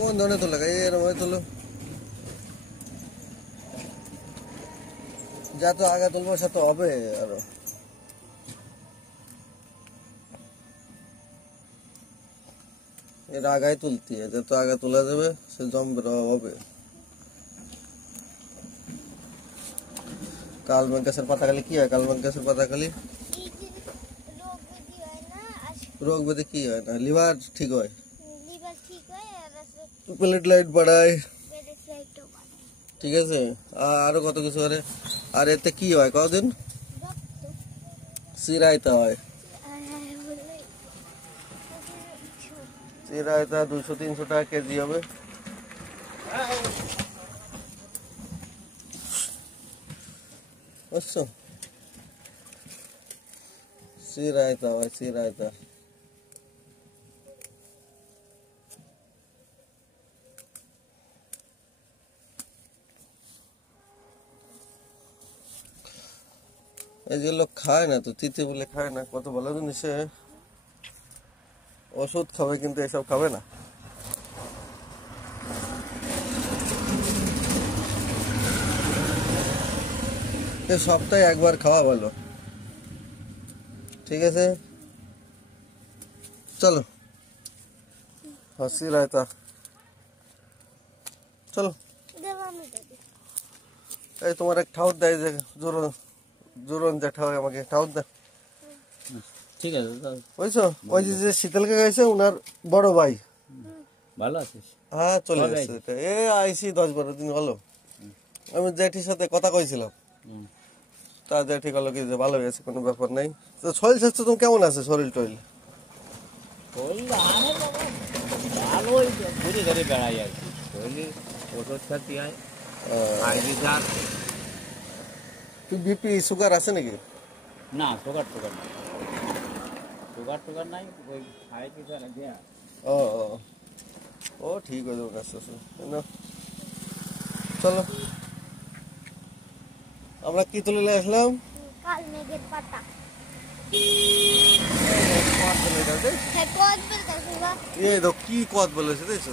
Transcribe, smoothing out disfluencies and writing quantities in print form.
কোন ধরনের তোলা এরকম ভাবে তোলো, যত আগে তুলবো সে তো হবে আরো। এর আগায় তুলতে যত আগে তোলা যাবে সে জমবে হবে। কালমেঘ গাছের পাতা খালি কি হয়? কালমেঘ গাছের পাতা খালি রোগ ব্যাধি কি হয় না, লিভার ঠিক হয়, প্লেটলেট বাড়ায়, ঠিক আছে। আরো কত কিছু করে। আর এতে কি হয় কদিন চিরাইতে হয়, চিরাইতা 200-300 টাকা কেজি হবে। বুঝছো, চিরাইতা হয় চিরাইতা। এই যে লোক খায় না তো, তিতে বলে খায় না, কত ভালো জিনিসে ওষুধ খাবে কিন্তু এসব খাবে না। সপ্তাহে একবার খাওয়া ভালো, ঠিক আছে। চলো হাসি রায়তা, চলো। এই তোমার এক ঠাউর দেয় যে জোরন যে ঠাউর, আমাকে ঠাউর দেয়, ঠিক আছে বুঝছো। ওই যে শীতলকে গাইছে ওনার বড় ভাই, ভালো আছিস? হ্যাঁ চলে আসছে, আইসি 10-12 দিন হলো। আমি জেঠির সাথে কথা কইছিলাম, তা জেঠি গেল কি যে ভালো হয়েছে, কোনো ব্যাপার নাই। তো শরীর স্বাস্থ্য তুমি কেমন আছে? শরীর টরিল ভালোই, ঘুরে ঘুরে বেড়াই আর কি। শরীরে ওষুধ খাতি হয়, বিপি সুগার আছে নাকি? না, সুগার টুগার নাই, সুগার টুগার নাই, ওই খাই কিছু দেয়া। ও ও ঠিক হয়ে যাবে আস্তে আস্তে। চলো আমরা কি তুলে আসলাম? কালমেঘের পাতা। এই তো কি কদ বলেছে দেখছো।